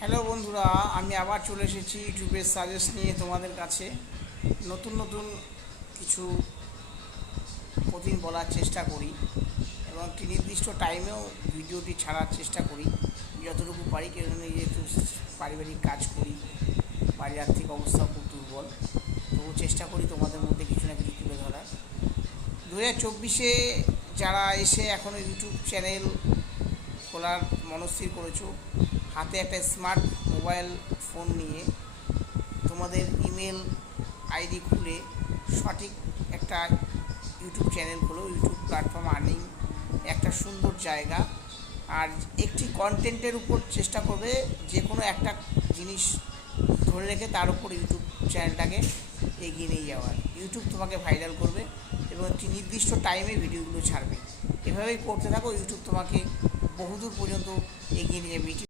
Hello বন্ধুরা, আমি আবার চলে এসেছি ইউটিউবের সাজেস্ট নিয়ে তোমাদের কাছে। নতুন নতুন কিছু প্রতিদিন বলার চেষ্টা করি এবং একটি নির্দিষ্ট টাইমেও ভিডিওটি ছাড়ার চেষ্টা করি যতটুকু পারি। কারণ যেহেতু পারিবারিক কাজ করি, বাড়ির আর্থিক অবস্থা খুব দুর্বল, তবু চেষ্টা করি তোমাদের মধ্যে কিছু না কিছু তুলে ধরার। 2024-এ যারা এসে এখনও ইউটিউব চ্যানেল খোলার মনস্থির করেছো, হাতে একটা স্মার্ট মোবাইল ফোন নিয়ে তোমাদের ইমেল আইডি খুলে সঠিক একটা ইউটিউব চ্যানেল খোলো। ইউটিউব প্ল্যাটফর্ম আর্নিং একটা সুন্দর জায়গা। আর একটি কন্টেন্টের উপর চেষ্টা করবে যে কোনো একটা জিনিস ধরে রেখে তার উপর ইউটিউব চ্যানেলটাকে এগিয়ে নিয়ে যাওয়ার। ইউটিউব তোমাকে ভাইরাল করবে এবং একটি নির্দিষ্ট টাইমে ভিডিওগুলো ছাড়বে। এভাবেই করতে থাকো, ইউটিউব তোমাকে বহুদূর পর্যন্ত এগিয়ে নিয়ে যাবে।